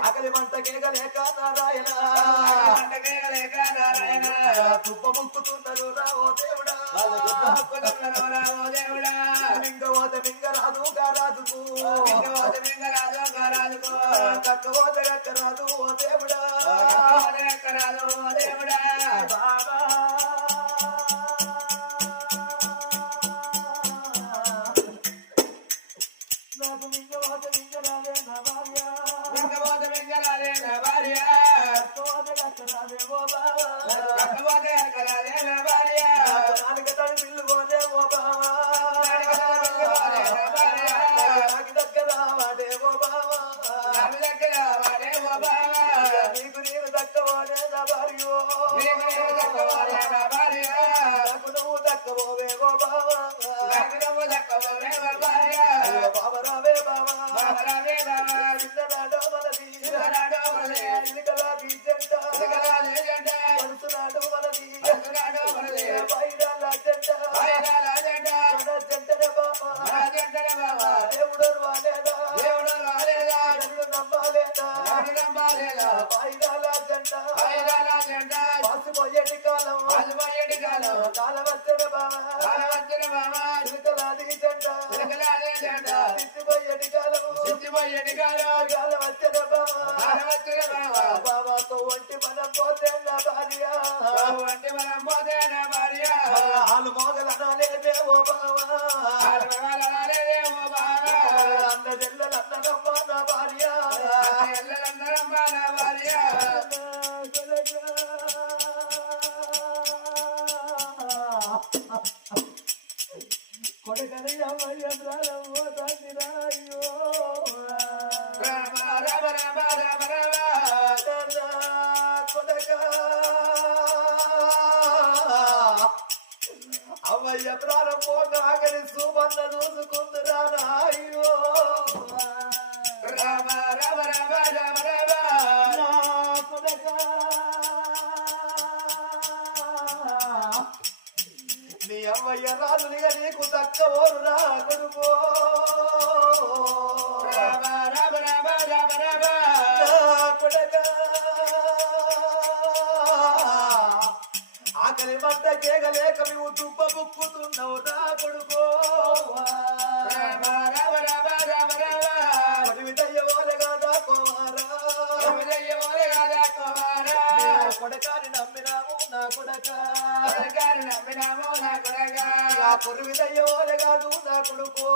ఆకలి మంట కేగలేక నారాయణ తుప్ప ముక్కుతున్నారు రావో దేవుడా మింగవోత మింగరాదు గారాదుకు కక్కవోత కక్కరాదు ఓ దేవుడా బాబా నాకు మింగవోత మింగరాలే నా భార్య కక్కవోత కక్కరాదే ఓ బాబా నాలుగ తడి పిల్లుకోనే ఓ బాబా నాకు దగ్గర వాడే ఓ బాబా నీకు నేను దక్కవాడే నా భార్యో నాకు నువ్వు దక్కవోవే ఓ బాబా బాబరావే బాబా చిన్ననాడో మనది చిలకలాది జంట మనసునాడు మనది వైరాల జంట జంటనే బాబా దేవుడు వాలేదా నన్ను నమ్మాలేదా వైరాల జంట వాసిపోయేటి కాలం కాలం వచ్చన బాబా చిలకలాది జంట సిద్ధిపోయేటి కాలం కాలం వచ్చన బాబా బాబాతో ఒంటి మనం పోతే నా భార్య హాలు మోగలనాలేదే ఓ బాబా అన్న జల్లలన్నమ్మ నా భార్య కొడకని అమ్మయ్యో తండ్రిరాయో కొడక అమ్మయ్య ప్రారంభంగా ఆగని సుమన్న చూసుకుందురా నాయో నీ అమ్మయ్య రాజునిగా నీకు తక్కవోరు నా కొడుకో కొడక ఆకలి మంట కేగలేక నువ్వు తుప్ప ముక్కుతున్నావు నా కొడుకో కొడకాని నమ్మినాము నా కొడక కొడువిదయ్యోలే కాదు నా కొడుకో